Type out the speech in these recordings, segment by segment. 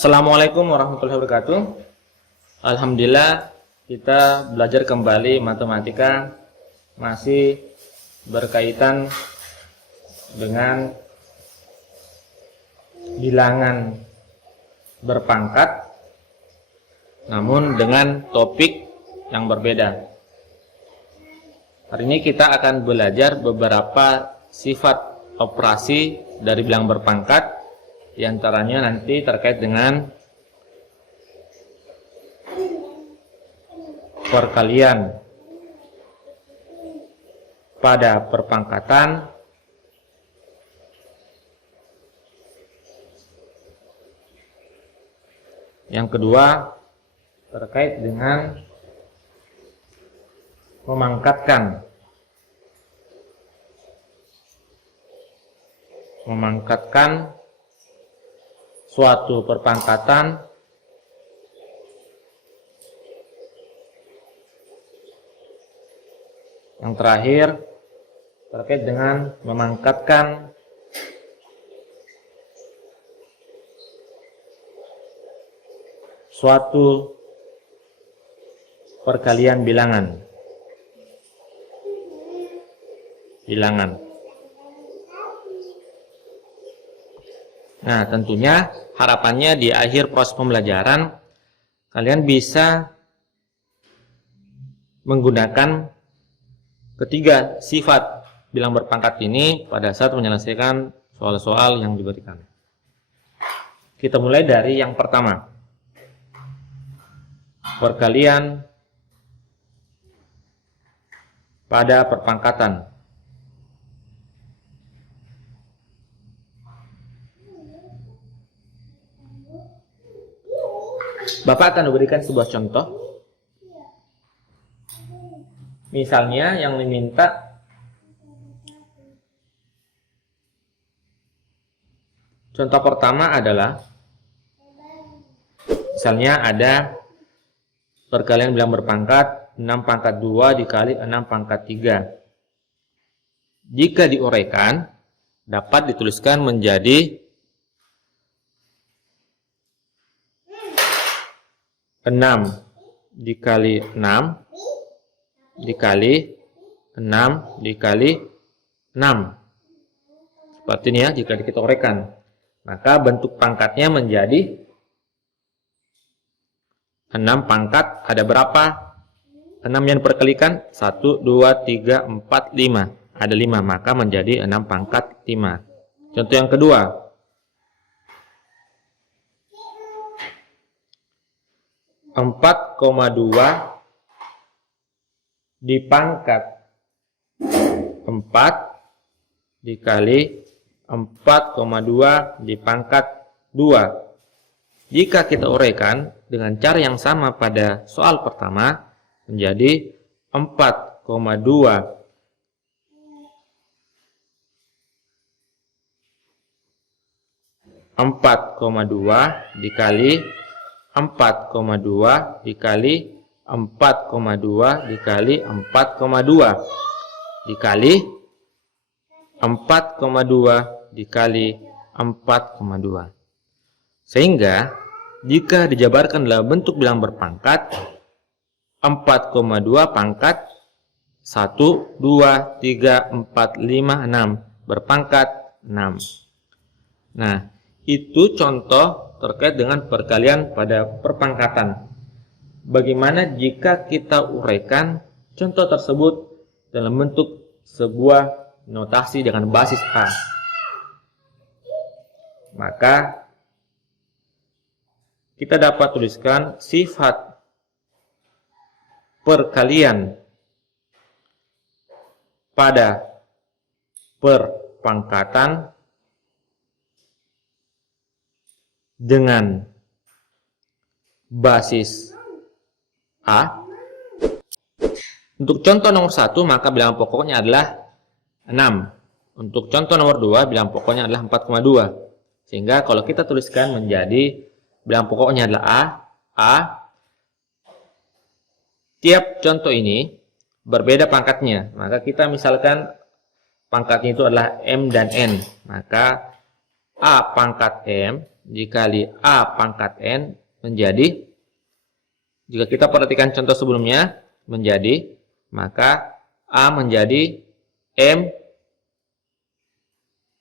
Assalamualaikum warahmatullahi wabarakatuh. Alhamdulillah kita belajar kembali matematika, masih berkaitan dengan bilangan berpangkat, namun dengan topik yang berbeda. Hari ini kita akan belajar beberapa sifat operasi dari bilangan berpangkat. Di antaranya nanti terkait dengan perkalian pada perpangkatan, yang kedua terkait dengan memangkatkan suatu perpangkatan yang terakhir terkait dengan memangkatkan suatu perkalian bilangan. Nah, tentunya harapannya di akhir proses pembelajaran kalian bisa menggunakan ketiga sifat bilangan berpangkat ini pada saat menyelesaikan soal-soal yang diberikan. Kita mulai dari yang pertama. Perkalian pada perpangkatan. Bapak akan memberikan sebuah contoh. Misalnya yang diminta contoh pertama adalah misalnya ada perkalian bilangan berpangkat 6 pangkat 2 dikali 6 pangkat 3. Jika diuraikan dapat dituliskan menjadi 6 dikali 6 dikali 6 dikali 6. Seperti ini ya, jika kita uraikan. Maka bentuk pangkatnya menjadi 6 pangkat ada berapa? 6 yang diperkalikan 1, 2, 3, 4, 5. Ada 5, maka menjadi 6 pangkat 5. Contoh yang kedua. 4,2 dipangkat 4 dikali 4,2 dipangkat 2. Jika kita uraikan dengan cara yang sama pada soal pertama menjadi 4,2 dikali 4,2 dikali 4,2 dikali 4,2 dikali 4,2 dikali 4,2. Sehingga jika dijabarkan dalam bentuk bilangan berpangkat 4,2 pangkat 1, 2, 3, 4, 5, 6 berpangkat 6. Nah, itu contoh terkait dengan perkalian pada perpangkatan. Bagaimana jika kita uraikan contoh tersebut dalam bentuk sebuah notasi dengan basis A? Maka kita dapat tuliskan sifat perkalian pada perpangkatan dengan basis A. Untuk contoh nomor 1 maka bilangan pokoknya adalah 6. Untuk contoh nomor 2 bilangan pokoknya adalah 4,2. Sehingga kalau kita tuliskan menjadi bilangan pokoknya adalah A. Tiap contoh ini berbeda pangkatnya. Maka kita misalkan pangkatnya itu adalah M dan N. Maka A pangkat M dikali A pangkat N menjadi, jika kita perhatikan contoh sebelumnya, menjadi, maka A menjadi M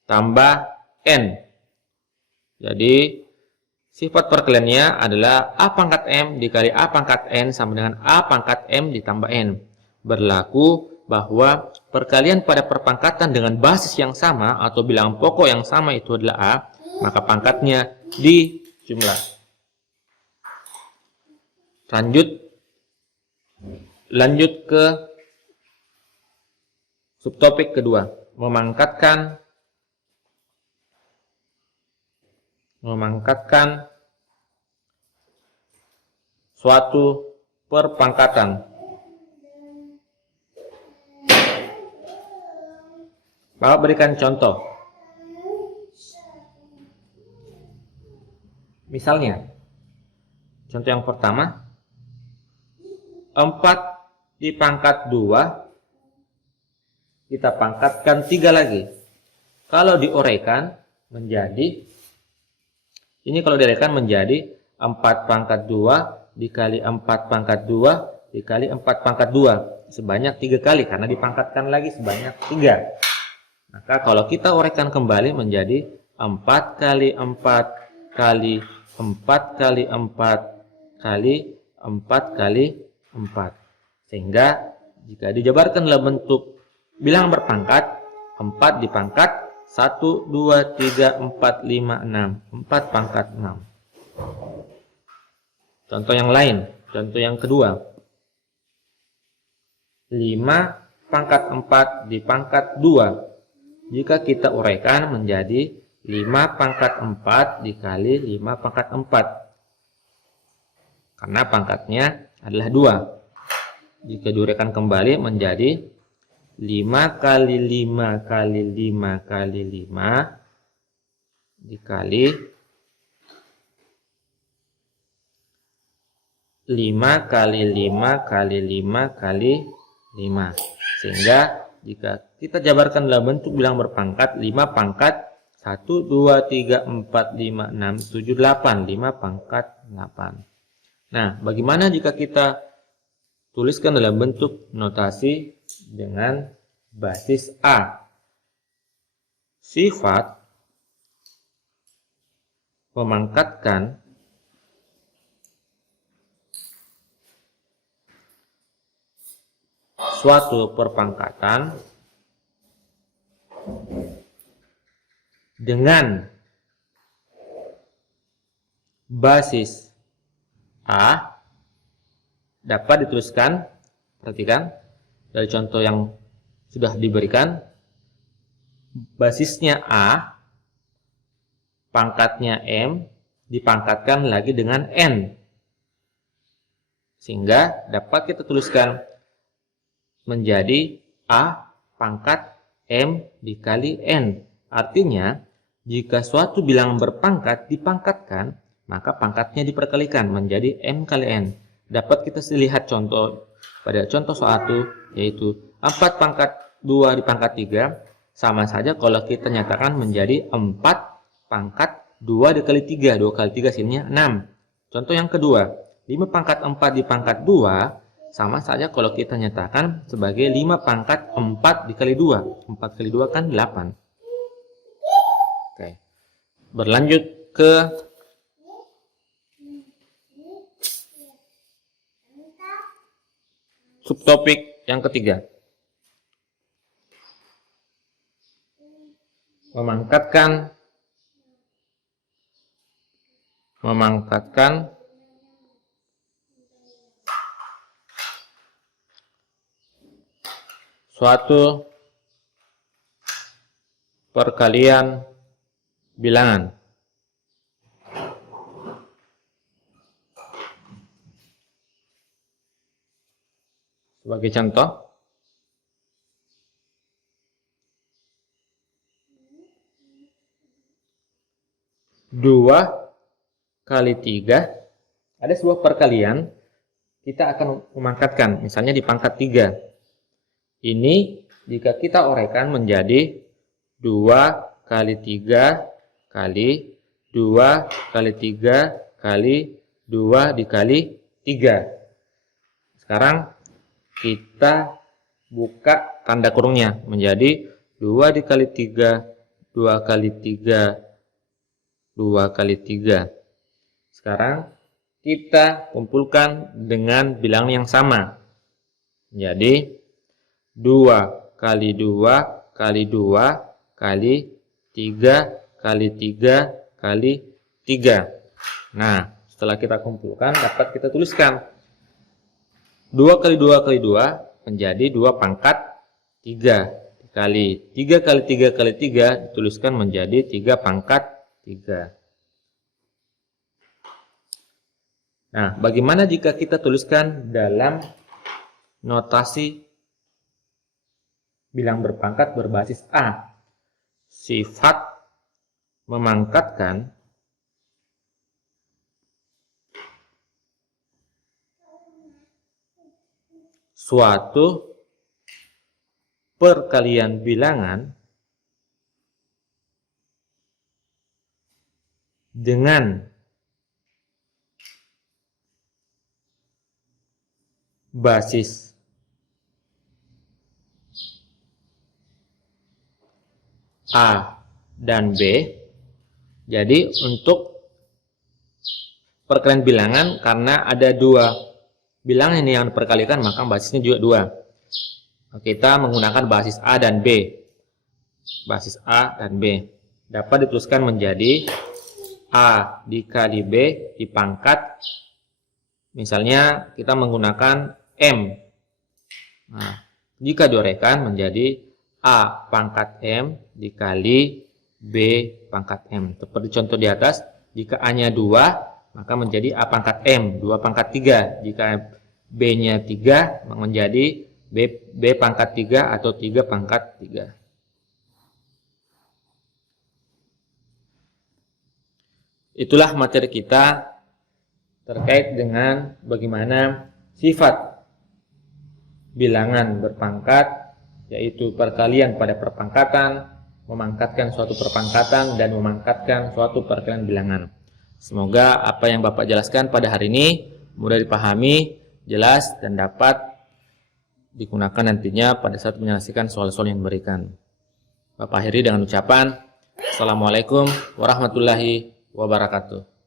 tambah N. Jadi sifat perkaliannya adalah A pangkat M dikali A pangkat N sama dengan A pangkat M ditambah N. Berlaku bahwa perkalian pada perpangkatan dengan basis yang sama atau bilangan pokok yang sama itu adalah A, maka pangkatnya dijumlah. Lanjut ke subtopik kedua, memangkatkan suatu perpangkatan. Bapak berikan contoh. Misalnya, contoh yang pertama, 4 dipangkat 2, kita pangkatkan 3 lagi. Kalau diuraikan menjadi, ini kalau diuraikan menjadi 4 pangkat 2 dikali 4 pangkat 2 dikali 4 pangkat 2. Sebanyak 3 kali, karena dipangkatkan lagi sebanyak 3. Maka kalau kita uraikan kembali menjadi 4 kali 4 kali 4 kali 4 kali 4 kali 4. Sehingga jika dijabarkan dalam bentuk bilangan berpangkat, 4 dipangkat 1, 2, 3, 4, 5, 6. 4 pangkat 6. Contoh yang lain, contoh yang kedua. 5 pangkat 4 dipangkat 2. Jika kita uraikan menjadi 5 pangkat 4 dikali 5 pangkat 4. Karena pangkatnya adalah 2. Jika diuraikan kembali menjadi 5 kali 5 kali 5 kali 5 dikali 5 kali 5 kali 5 kali 5. Sehingga jika kita jabarkan dalam bentuk bilangan berpangkat, 5 pangkat 1, 2, 3, 4, 5, 6, 7, 8. 5 pangkat 8. Nah, bagaimana jika kita tuliskan dalam bentuk notasi dengan basis A? Sifat memangkatkan suatu perpangkatan dengan basis A dapat dituliskan, perhatikan dari contoh yang sudah diberikan, basisnya A, pangkatnya M, dipangkatkan lagi dengan N, sehingga dapat kita tuliskan menjadi A pangkat M dikali N. Artinya, jika suatu bilangan berpangkat dipangkatkan, maka pangkatnya diperkalikan menjadi M kali N. Dapat kita lihat contoh pada contoh 1, yaitu 4 pangkat 2 dipangkat 3, sama saja kalau kita nyatakan menjadi 4 pangkat 2 dikali 3. 2 kali 3 sininya 6. Contoh yang kedua, 5 pangkat 4 dipangkat 2, sama saja kalau kita nyatakan sebagai 5 pangkat 4 dikali 2. 4 kali 2 kan 8. Oke. Berlanjut ke subtopik yang ketiga. Memangkatkan suatu perkalian bilangan. Sebagai contoh, 2 kali 3, ada sebuah perkalian, kita akan memangkatkan, misalnya di pangkat 3. Ini jika kita uraikan menjadi 2 kali 3 kali 2 kali 3 kali 2 dikali 3. Sekarang kita buka tanda kurungnya menjadi 2 dikali 3, 2 kali 3, 2 kali 3. Sekarang kita kumpulkan dengan bilangan yang sama. Jadi 2 kali 2 kali 2 kali 3 kali 3 kali 3. Nah, setelah kita kumpulkan dapat kita tuliskan 2 kali 2 kali 2 menjadi 2 pangkat 3 kali 3 kali 3 kali 3 dituliskan menjadi 3 pangkat 3. Nah, bagaimana jika kita tuliskan dalam notasi bilang berpangkat berbasis A? Sifat memangkatkan suatu perkalian bilangan dengan basis A dan B. Jadi untuk perkalian bilangan karena ada 2 bilangan ini yang diperkalikan maka basisnya juga 2. Kita menggunakan basis A dan B. Basis A dan B dapat dituliskan menjadi A dikali B dipangkat, misalnya kita menggunakan M. Nah, jika diuraikan menjadi A pangkat M dikali B pangkat M. Seperti contoh di atas, jika A-nya 2 maka menjadi A pangkat M 2 pangkat 3. Jika B-nya 3 menjadi B pangkat 3 atau 3 pangkat 3. Itulah materi kita terkait dengan bagaimana sifat bilangan berpangkat, yaitu perkalian pada perpangkatan, memangkatkan suatu perpangkatan, dan memangkatkan suatu perkalian bilangan. Semoga apa yang Bapak jelaskan pada hari ini mudah dipahami, jelas, dan dapat digunakan nantinya pada saat menyelesaikan soal-soal yang diberikan. Bapak akhiri dengan ucapan Assalamualaikum warahmatullahi wabarakatuh.